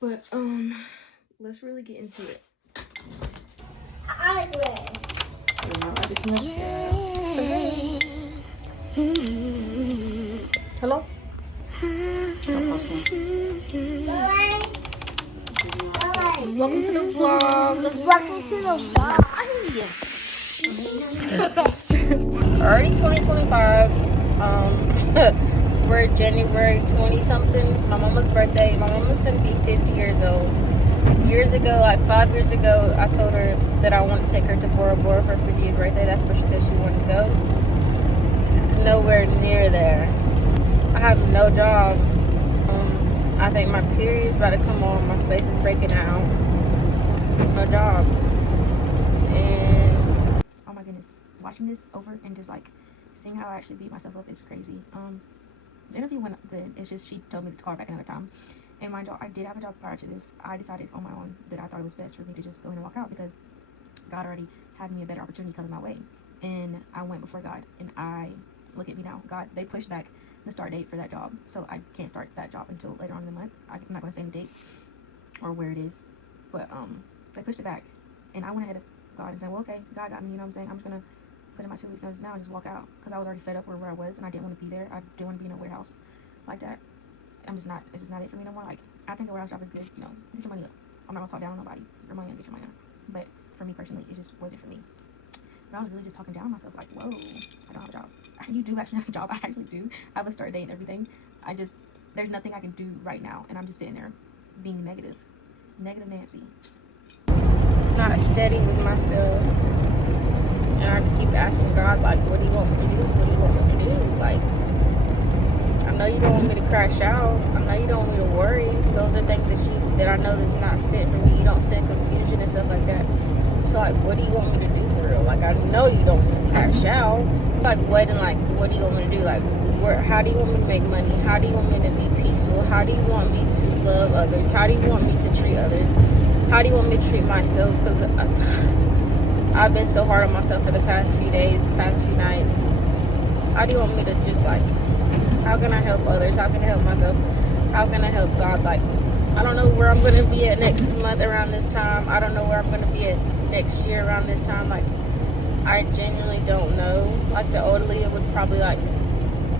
But let's really get into it. Hello? Welcome to the vlog. Welcome to the vlog. Already 2025. We're January 20 something. My mama's birthday. My mama's gonna be 50 years old. Years ago, like 5 years ago, I told her that I wanted to take her to Bora Bora for her 50th birthday. That's where she said she wanted to go. Nowhere near there. I have no job. I think my period's about to come on. My face is breaking out. No job. And oh my goodness, watching this over and just like seeing how I actually beat myself up is crazy. The interview went good. It's just she told me to call her back another time. And mind you, I did have a job prior to this. I decided on my own that I thought it was best for me to just go in and walk out because God already had me a better opportunity coming my way. And I went before God, and I look at me now. God, they pushed back the start date for that job, so I can't start that job until later on in the month. I'm not going to say any dates or where it is, but they pushed it back, and I went ahead of God and said, well, okay, God got me, you know what I'm saying? I'm just gonna put in my 2 weeks notice now and just walk out because I was already fed up where I was, and I didn't want to be there. I didn't want to be in a warehouse like that. It's just not it for me no more. Like, I think a warehouse job is good, you know, get your money up. I'm not gonna talk down on nobody. Your money up, get your money up. But for me personally, it just wasn't for me. But I was really just talking down on myself, like, whoa, I don't have a job. You do actually have a job. I actually do. I have a start date and everything. There's nothing I can do right now, and I'm just sitting there being negative Nancy. Not steady with myself, and I just keep asking God, like, what do you want me to do? What do you want me to do? Like, I know you don't want me to crash out. I know you don't want me to worry. Those are things that I know that's not sent for me. You don't send confusion and stuff like that. So, like, what do you want me to do for real? Like, I know you don't want me to crash out. Like, what do you want me to do? Like, how do you want me to make money? How do you want me to be peaceful? How do you want me to love others? How do you want me to treat others? How do you want me to treat myself? Because I've been so hard on myself for the past few days, past few nights. How do you want me to just, like, how can I help others? How can I help myself? How can I help God? Like, I don't know where I'm going to be at next month around this time. I don't know where I'm going to be at next year around this time. Like, I genuinely don't know. Like, the older Leah would probably, like,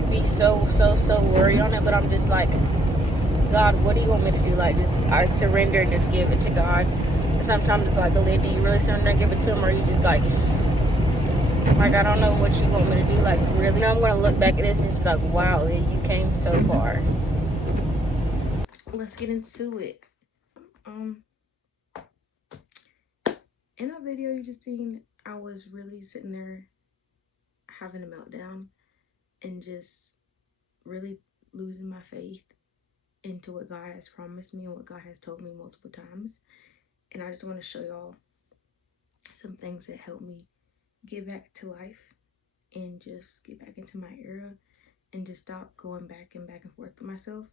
be so worried on it. But I'm just like, God, what do you want me to do? Like, I surrender and just give it to God. And sometimes it's like, Leah, do you really surrender and give it to him? Or are you just like, I don't know what you want me to do. Like, really? You know, I'm going to look back at this and just be like, wow, Leah, you came so far. Let's get into it. In that video you just seen, I was really sitting there having a meltdown and just really losing my faith into what God has promised me and what God has told me multiple times. And I just want to show y'all some things that helped me get back to life and just get back into my era and just stop going back and forth with myself.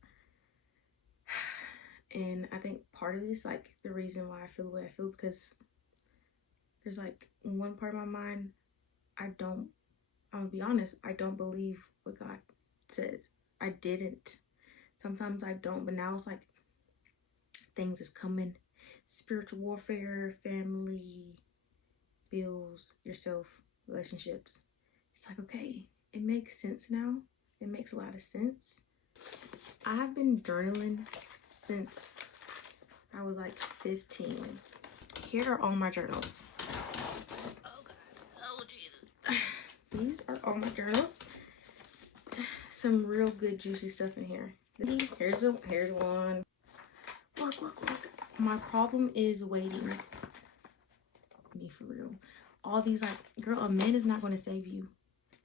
And I think part of this, like, the reason why I feel the way I feel, because there's like one part of my mind, I'm gonna be honest, I don't believe what God says. I didn't. Sometimes I don't, but now it's like things is coming. Spiritual warfare, family, bills, yourself, relationships. It's like, okay, it makes sense now. It makes a lot of sense. I've been journaling since I was like 15. Here are all my journals. Oh God, oh Jesus. These are all my journals. Some real good juicy stuff in here. Here's one. Look. My problem is waiting. Me for real. All these, like, girl, a man is not going to save you.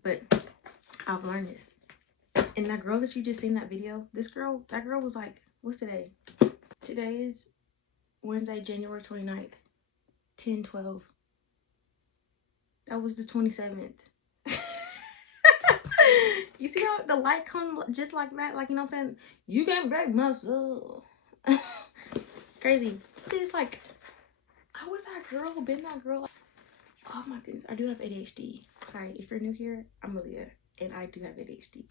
But I've learned this. And that girl that you just seen that video, that girl was like, what's today? Today is Wednesday, January 29th, 10/12. That was the 27th. You see how the light comes just like that? Like, you know what I'm saying? You can't break my soul. It's crazy. It's like, I was that girl, been that girl. Oh my goodness, I do have ADHD. Hi, if you're new here, I'm Aaliyah, and I do have ADHD.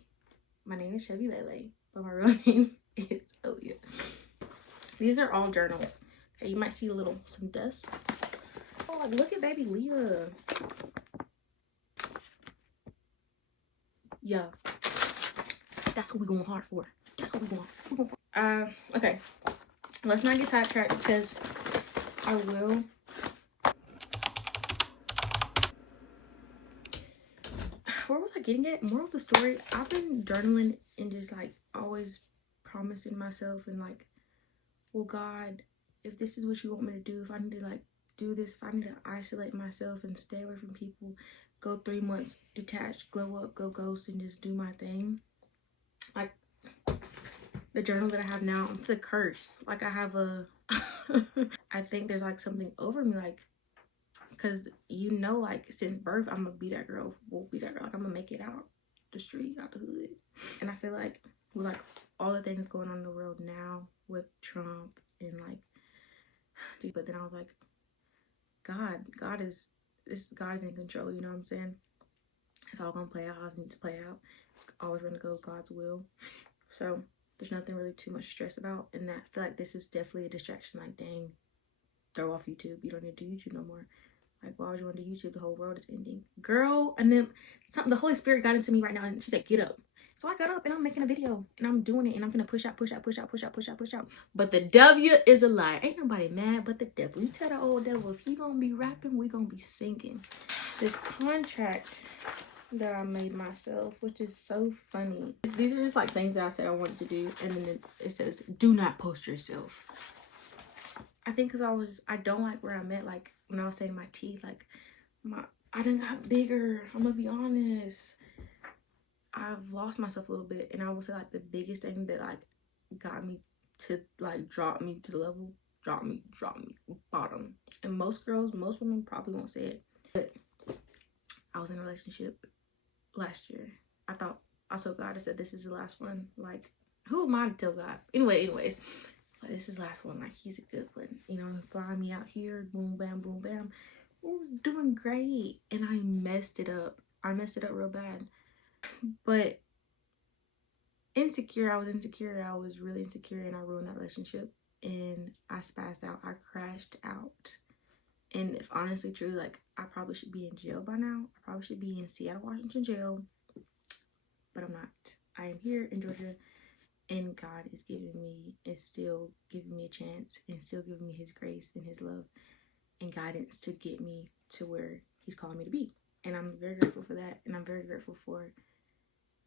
My name is Chevy Lele, but my real name is Aaliyah. These are all journals. Okay, you might see some dust. Oh, like, look at baby Leah. Yeah. That's what we're going hard for. That's what we're going for. Okay. Let's not get sidetracked because I will. Where was I getting at? Moral of the story, I've been journaling and just like always promising myself and like, well, God, if this is what you want me to do, if I need to like do this, if I need to isolate myself and stay away from people, go 3 months detached, glow up, go ghost, and just do my thing. Like the journal that I have now, it's a curse. Like I have a I think there's like something over me, like, because you know, like since birth I'm gonna be that girl, will be that girl, like I'm gonna make it out the street, out the hood. And I feel like with like all the things going on in the world now with Trump and like, but then I was like, God is in control, you know what I'm saying? It's all gonna play out how it needs to play out. It's always gonna go God's will. So there's nothing really too much stress about, and that I feel like this is definitely a distraction. Like, dang, throw off YouTube. You don't need to do YouTube no more. Like, why would you want to do YouTube? The whole world is ending, girl. And then the Holy Spirit got into me right now, and she said, get up. So I got up and I'm making a video and I'm doing it, and I'm gonna push out. But the W is a lie. Ain't nobody mad but the devil. You tell the old devil, if you gonna be rapping, we gonna be singing. This contract that I made myself, which is so funny. These are just like things that I said I wanted to do, and then it says, do not post yourself. I think because I don't like where I'm at. Like when I was saying my teeth, like I done got bigger. I'm gonna be honest. I've lost myself a little bit, and I would say like the biggest thing that like got me to like drop me to the level, drop me bottom. And most women probably won't say it, but I was in a relationship last year. I told God, I said, this is the last one. Like, who am I to tell God? Anyways, like, this is the last one. Like, he's a good one, you know, flying me out here, boom bam, we're doing great. And I messed it up real bad. But I was insecure. I was really insecure, and I ruined that relationship, and I spazzed out. I crashed out. And if honestly true, like, I probably should be in jail by now. I probably should be in Seattle, Washington jail, but I'm not. I am here in Georgia, and God is still giving me a chance, and still giving me his grace and his love and guidance to get me to where he's calling me to be. And I'm very grateful for that, and I'm very grateful for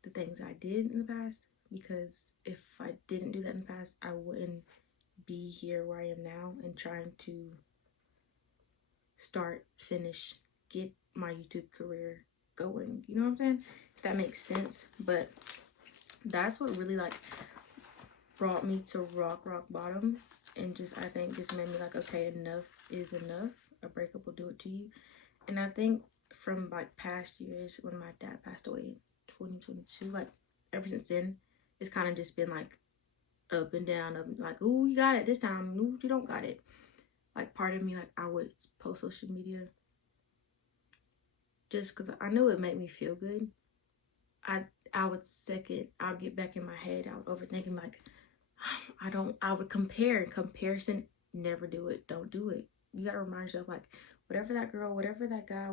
the things I did in the past, because if I didn't do that in the past, I wouldn't be here where I am now and trying to get my YouTube career going. You know what I'm saying? If that makes sense. But that's what really like brought me to rock bottom, and I think just made me like, okay, enough is enough. A breakup will do it to you. And I think from like past years, when my dad passed away in 2022, like ever since then, it's kind of just been like up and down, like, ooh, you got it this time, ooh, you don't got it. Like, part of me, like, I would post social media just because I knew it made me feel good. I would get back in my head. I would overthinking, like, I would comparison, never do it. Don't do it. You got to remind yourself, like, whatever that girl, whatever that guy,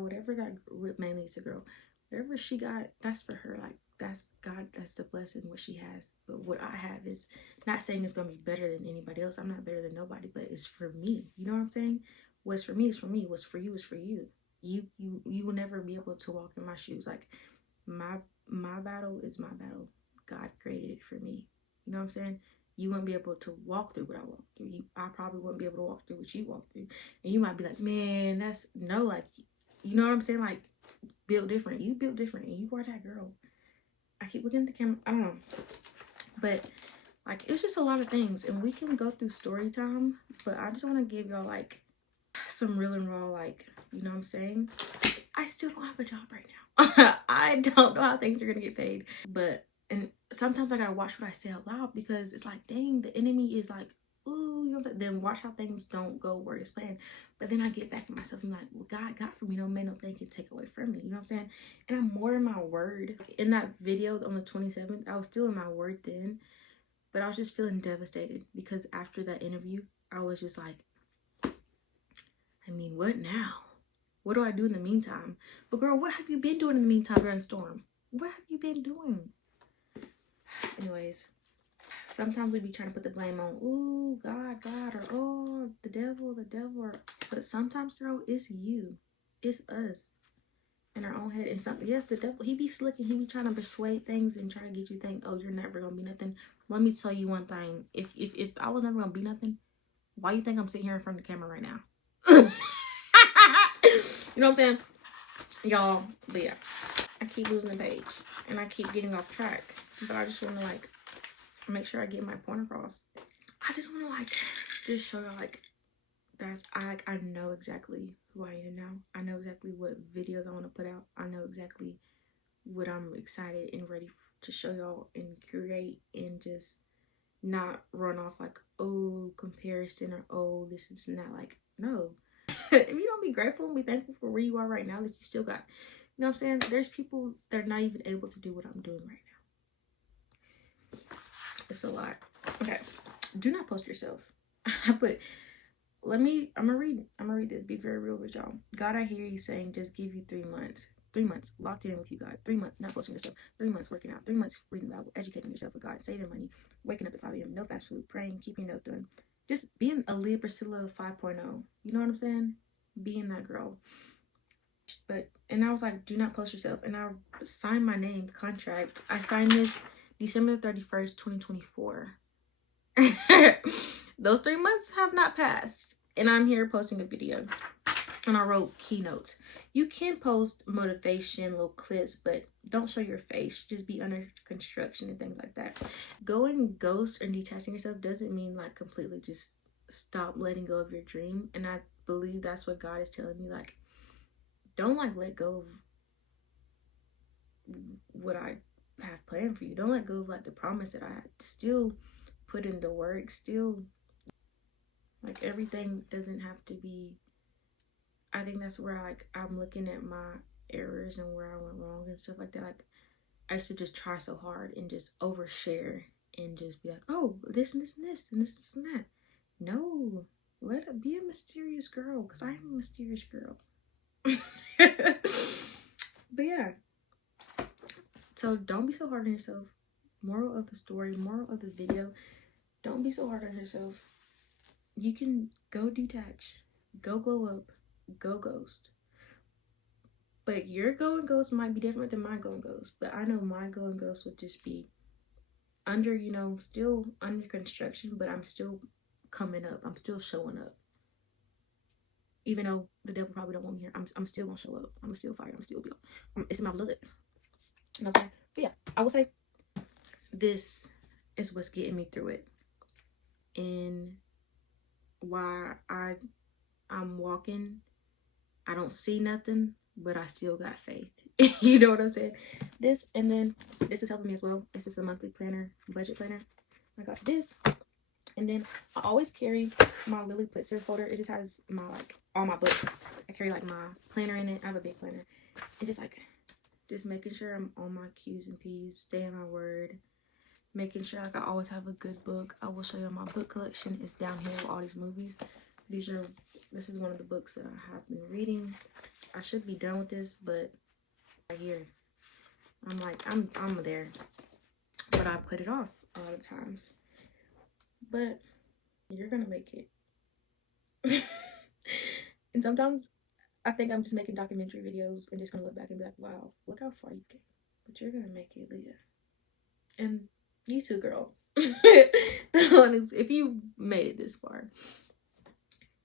mainly it's a girl, whatever she got, that's for her. Like, that's God, that's the blessing, what she has. But what I have is not saying it's going to be better than anybody else. I'm not better than nobody, but it's for me. You know what I'm saying? What's for me is for me. What's for you is for you. You will never be able to walk in my shoes. Like, my battle is my battle. God created it for me. You know what I'm saying? You wouldn't be able to walk through what I walked through. I probably wouldn't be able to walk through what you walked through. And you might be like, man, like, you know what I'm saying? Like, built different. You built different, and you are that girl. I keep looking at the camera. I don't know. But, like, it's just a lot of things. And we can go through story time. But I just want to give y'all, like, some real and raw, like, you know what I'm saying? I still don't have a job right now. I don't know how things are going to get paid. And sometimes I got to watch what I say out loud, because it's like, dang, the enemy is like, ooh, you know, then watch how things don't go where it's planned. But then I get back in myself and I'm like, well, God got for me, no man, no thing can take away from me. You know what I'm saying? And I'm more in my word. In that video on the 27th, I was still in my word then. But I was just feeling devastated because after that interview, I was just like, I mean, what now? What do I do in the meantime? But girl, what have you been doing in the meantime during the storm? What have you been doing? Anyways, sometimes we be trying to put the blame on, ooh, God, or oh, the devil, but sometimes, girl, it's you. It's us in our own head. And something, yes, the devil, he be slicking, he be trying to persuade things and try to get you to think, oh, you're never gonna be nothing. Let me tell you one thing. If I was never gonna be nothing, why you think I'm sitting here in front of the camera right now? You know what I'm saying? Y'all, but yeah. I keep losing the page and I keep getting off track. But I just want to like make sure I get my point across. I just want to like just show y'all like that's I know exactly who I am now. I know exactly what videos I want to put out. I know exactly what I'm excited and ready to show y'all and create, and just not run off like, oh, comparison, or oh, this is not. Like, no. If you don't be grateful and be thankful for where you are right now, that you still got, you know what I'm saying? There's people that are not even able to do what I'm doing right now. It's a lot. Okay. Do not post yourself. But I'm gonna read this. Be very real with y'all. God, I hear you saying, just give you 3 months. 3 months locked in with you, God. 3 months not posting yourself. 3 months working out. 3 months reading the Bible, educating yourself with God, saving money, waking up at 5 a.m., no fast food, praying, keeping your nails done. Just being a Leah Priscilla 5.0. You know what I'm saying? Being that girl. And I was like, do not post yourself. And I signed my name contract. I signed this December 31st, 2024. Those 3 months have not passed. And I'm here posting a video. And I wrote keynotes. You can post motivation, little clips, but don't show your face. Just be under construction and things like that. Going ghost and detaching yourself doesn't mean like completely just stop letting go of your dream. And I believe that's what God is telling me. Like, don't like let go of what I have planned for you. Don't let go of like the promise that I had. Still put in the work. Still, like, everything doesn't have to be. I think that's where I'm looking at my errors and where I went wrong and stuff like that. Like, I used to just try so hard and just overshare and just be like, oh, this and this and this and this and that. No, let it be a mysterious girl, because I am a mysterious girl. But yeah, so don't be so hard on yourself. Moral of the story, moral of the video, don't be so hard on yourself. You can go detach, go glow up, go ghost. But your go and ghost might be different than my go and ghost. But I know my go and ghost would just be under, still under construction, but I'm still coming up. I'm still showing up. Even though the devil probably don't want me here, I'm still gonna show up. I'm gonna still fire. I'm still be. It's in my blood. You know what I'm saying? But yeah, I will say this is what's getting me through it, and why I'm walking. I don't see nothing, but I still got faith. You know what I'm saying? This, and then this is helping me as well. This is a monthly planner, budget planner. I got this. And then I always carry my Lily Putzer folder. It just has my all my books. I carry like my planner in it. I have a big planner. And just making sure I'm on my Q's and P's, staying my word, making sure I always have a good book. I will show you my book collection. It's down here with all these movies. This is one of the books that I have been reading. I should be done with this, but right here, I'm there. But I put it off a lot of times. But you're gonna make it. And sometimes I think I'm just making documentary videos and just gonna look back and be like, wow, look how far you came. But you're gonna make it, Leah. And you too, girl. If you made it this far,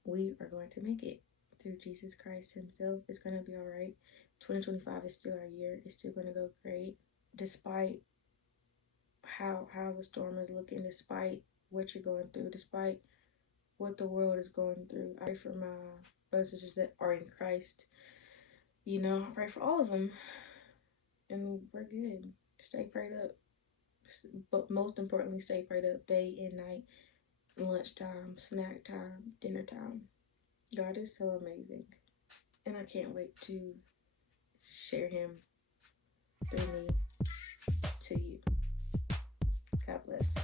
we are going to make it through Jesus Christ himself. It's gonna be all right. 2025 is still our year. It's still gonna go great, despite how the storm is looking, despite what you're going through, despite what the world is going through. I pray for my brothers and sisters that are in Christ. I pray for all of them, and we're good. Stay prayed up, but most importantly, stay prayed up day and night, lunchtime, snack time, dinner time. God is so amazing, and I can't wait to share him through me to you. God bless.